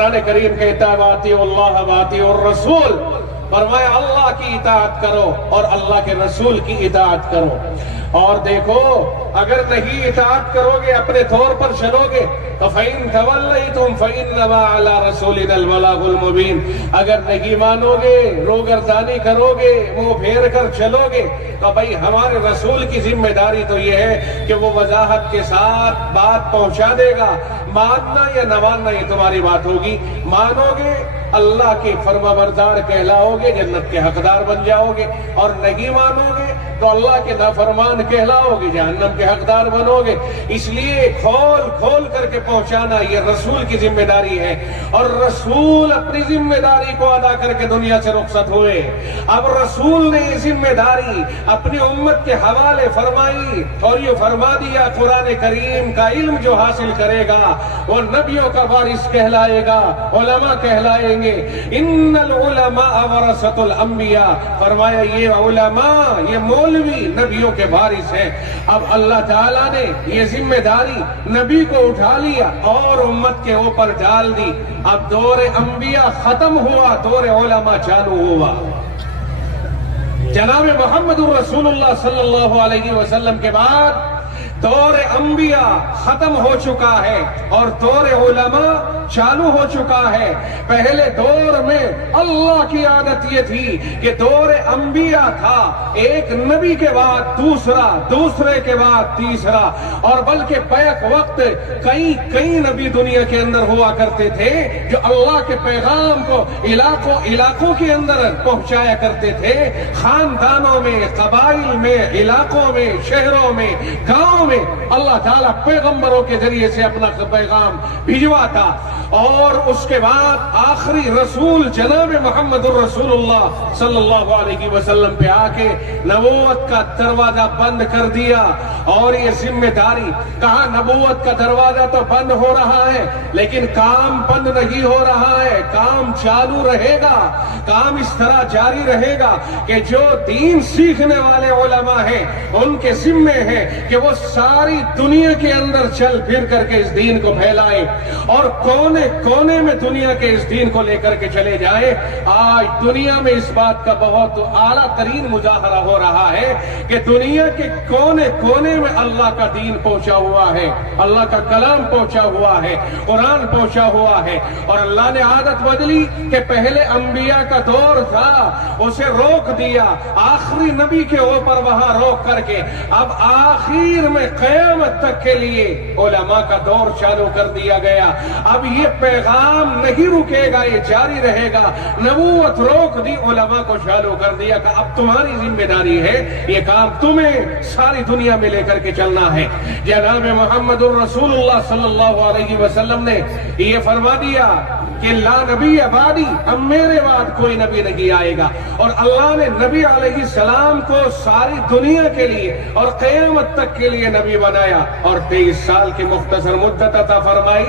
قرآن کریم کہتا ہے واطیعوا اللہ واطیعوا الرسول، فرمایا اللہ کی اطاعت کرو اور اللہ کے رسول کی اطاعت کرو۔ اور دیکھو اگر نہیں اطاعت کرو گے، اپنے طور پر چلو گے تو فَإِن تَوَلَّيْتُمْ فَإِنَّمَا عَلَىٰ رَسُولِنَا الْبَلَاغُ الْمُبِينُ، اگر نہیں مانو گے، روگردانی کرو گے، منہ پھیر کر چلو گے تو بھائی ہمارے رسول کی ذمہ داری تو یہ ہے کہ وہ وضاحت کے ساتھ بات پہنچا دے گا۔ ماننا یا نہ ماننا یہ تمہاری بات ہوگی، مانو گے اللہ کے فرما بردار کہلاؤ گے، جنت کے حقدار بن جاؤ گے، اور نہیں مانو گے تو اللہ کے نافرمان کہلاؤ گے، جہنم کے حقدار بنو گے۔ اس لیے کھول کھول کر کے پہنچانا یہ رسول کی ذمہ داری ہے، اور رسول اپنی ذمہ داری کو ادا کر کے دنیا سے رخصت ہوئے۔ اب رسول نے یہ ذمہ داری اپنی امت کے حوالے فرمائی اور یہ فرما دیا قرآن کریم کا علم جو حاصل کرے گا وہ نبیوں کا وارث کہلائے گا، علماء کہلائیں گے۔ ان العلماء ورثۃ الانبیاء، فرمایا یہ علماء، یہ مولوی نبیوں کے وارث ہیں۔ اب اللہ تعالیٰ نے یہ ذمہ داری نبی کو اٹھا لیا اور امت کے اوپر ڈال دی۔ اب دور انبیاء ختم ہوا، دور علماء چالو ہوا۔ جناب محمد رسول اللہ صلی اللہ علیہ وسلم کے بعد دور انبیاء ختم ہو چکا ہے اور دور علماء چالو ہو چکا ہے۔ پہلے دور میں اللہ کی عادت یہ تھی کہ دور انبیاء تھا، ایک نبی کے بعد دوسرا، دوسرے کے بعد تیسرا، اور بلکہ بیک وقت کئی نبی دنیا کے اندر ہوا کرتے تھے جو اللہ کے پیغام کو علاقوں کے اندر پہنچایا کرتے تھے، خاندانوں میں، قبائل میں، علاقوں میں، شہروں میں، گاؤں میں اللہ تعالیٰ پیغمبروں کے ذریعے سے اپنا پیغام بھجواتا۔ اور اس کے بعد آخری رسول جناب محمد الرسول اللہ صلی اللہ علیہ وسلم پہ آ کے نبوت کا دروازہ بند کر دیا، اور یہ ذمہ داری کہا نبوت کا دروازہ تو بند ہو رہا ہے لیکن کام بند نہیں ہو رہا ہے، کام چالو رہے گا، کام اس طرح جاری رہے گا کہ جو دین سیکھنے والے علماء ہیں ان کے ذمے ہیں کہ وہ ساری دنیا کے اندر چل پھر کر کے اس دین کو پھیلائے اور کونے کونے میں دنیا کے اس دین کو لے کر کے چلے جائے۔ آج دنیا میں اس بات کا بہت اعلیٰ ترین مظاہرہ ہو رہا ہے کہ دنیا کے کونے کونے میں اللہ کا دین پہنچا ہوا ہے، اللہ کا کلام پہنچا ہوا ہے، قرآن پہنچا ہوا ہے۔ اور اللہ نے عادت بدلی کہ پہلے انبیاء کا دور تھا، اسے روک دیا، آخری نبی کے اوپر وہاں روک کر کے اب آخر میں قیامت تک کے لیے علماء کا دور چالو کر دیا گیا۔ اب یہ پیغام نہیں رکے گا، یہ جاری رہے گا۔ نبوت روک دی، علماء کو چالو کر دیا کہ اب تمہاری ذمہ داری ہے، یہ کام تمہیں ساری دنیا میں لے کر کے چلنا ہے۔ جناب محمد الرسول اللہ صلی اللہ علیہ وسلم نے یہ فرما دیا کہ لا نبی بعدی، اب میرے بعد کوئی نبی نہیں آئے گا۔ اور اللہ نے نبی علیہ السلام کو ساری دنیا کے لیے اور قیامت تک کے لیے نبی بنایا، اور 23 سال کی مختصر مدت عطا فرمائی۔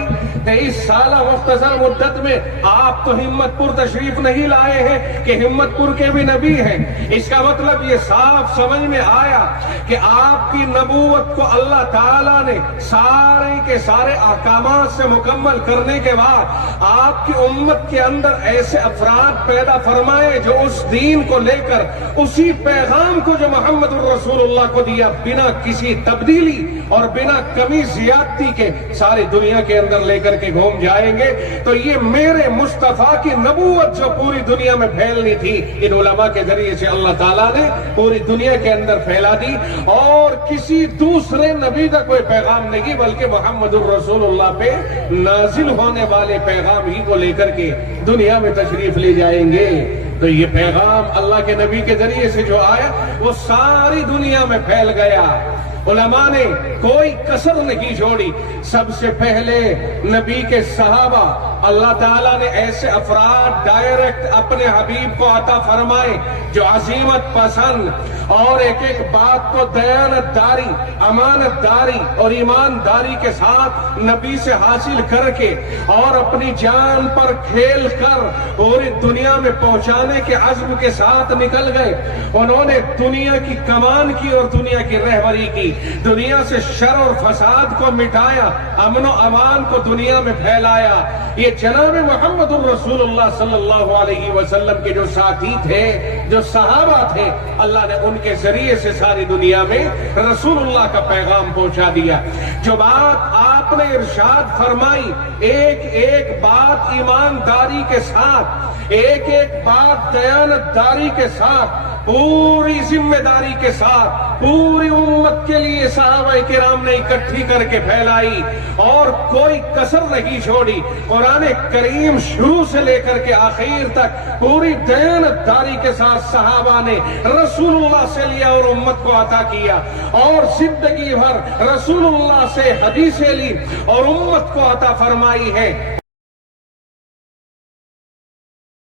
23 سالہ مختصر مدت میں آپ تو ہمت پور تشریف نہیں لائے ہیں کہ ہمت پور کے بھی نبی ہیں۔ اس کا مطلب یہ صاف سمجھ میں آیا کہ آپ کی نبوت کو اللہ تعالیٰ نے سارے کے سارے احکامات سے مکمل کرنے کے بعد آپ کی امت کے اندر ایسے افراد پیدا فرمائے جو اس دین کو لے کر اسی پیغام کو جو محمد الرسول اللہ کو دیا بنا کسی تبدیلی اور بنا کمی زیادتی کے ساری دنیا کے اندر لے کر کے گھوم جائیں گے۔ تو یہ میرے مصطفیٰ کی نبوت جو پوری دنیا میں پھیلنی تھی، ان علماء کے ذریعے سے اللہ تعالیٰ نے پوری دنیا کے اندر پھیلا دی، اور کسی دوسرے نبی کا کوئی پیغام نہیں بلکہ محمد الرسول اللہ پہ نازل ہونے والے پیغام ہی کو لے کر کے دنیا میں تشریف لے جائیں گے۔ تو یہ پیغام اللہ کے نبی کے ذریعے سے جو آیا وہ ساری دنیا میں پھیل گیا۔ علماء نے کوئی کسر نہیں چھوڑی۔ سب سے پہلے نبی کے صحابہ، اللہ تعالیٰ نے ایسے افراد ڈائریکٹ اپنے حبیب کو عطا فرمائے جو عظیمت پسند اور ایک ایک بات کو دیانت داری، امانت داری اور ایمانداری کے ساتھ نبی سے حاصل کر کے اور اپنی جان پر کھیل کر پوری دنیا میں پہنچانے کے عزم کے ساتھ نکل گئے۔ انہوں نے دنیا کی کمان کی اور دنیا کی رہبری کی۔ دنیا سے شر اور فساد کو مٹایا، امن و امان کو دنیا میں پھیلایا۔ یہ جناب محمد الرسول اللہ صلی اللہ علیہ وسلم کے جو ساتھی تھے، جو صحابہ تھے، اللہ نے ان کے ذریعے سے ساری دنیا میں رسول اللہ کا پیغام پہنچا دیا۔ جو بات آپ نے ارشاد فرمائی، ایک ایک بات ایمانداری کے ساتھ، ایک ایک بات دیانت داری کے ساتھ، پوری ذمہ داری کے ساتھ پوری امت کے لیے صحابہ کرام نے اکٹھی کر کے پھیلائی اور کوئی کسر نہیں چھوڑی۔ قرآن کریم شروع سے لے کر کے آخر تک پوری دیانت داری کے ساتھ صحابہ نے رسول اللہ سے لیا اور امت کو عطا کیا، اور زندگی بھر رسول اللہ سے حدیثیں لی اور امت کو عطا فرمائی ہے۔